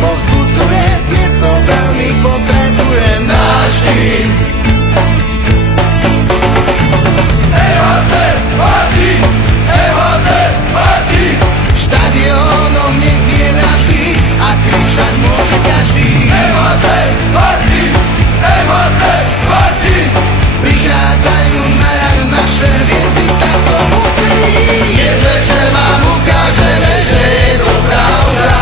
povzbudzuje, dnes to veľmi potrebuje náš tým. EHC Martin, EHC Martin, Štadiónom nech znie navždy a kričať môže každý. EHC Martin, EHC Martin, Prichádzajú na jar naše hviezdy, tak to musí. Dnes večer vám ukážeme, že je to pravda.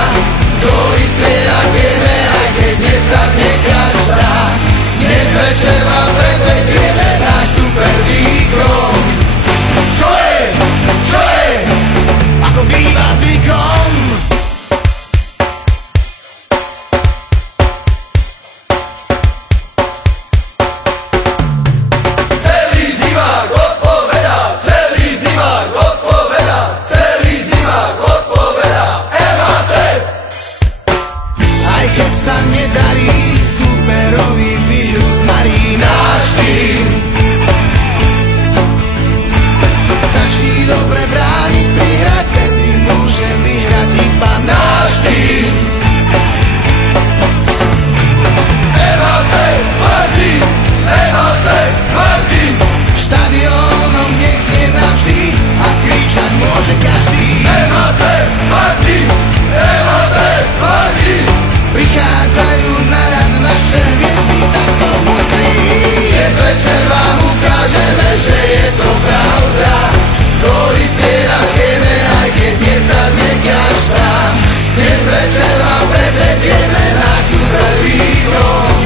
Góly strieľať vieme, aj keď nesadne každá. Dnes večer vám predvedieme náš super výkon. Čo je? Ako býva zvykom. celý zimák odpovedá, celý zimák odpovedá, celý zimák odpovedá, EHC. Aj keď sa nedarí, superovi vyhru zmarí náš tým. Stačí dobre brániť, prihrať, tedy môže vyhrať iba náš tým. EHC Martin, EHC Martin, Štadiónom nech znie navždy a kričať môže každý. EHC Martin, EHC Martin, Prichádzajú na ľad naše hviezdy, tak to musí. Dnes večer vám ukážeme, že je to pravda. Góly strieľať vieme, aj keď nesadne každá. Dnes večer vám predvedieme náš super výkon.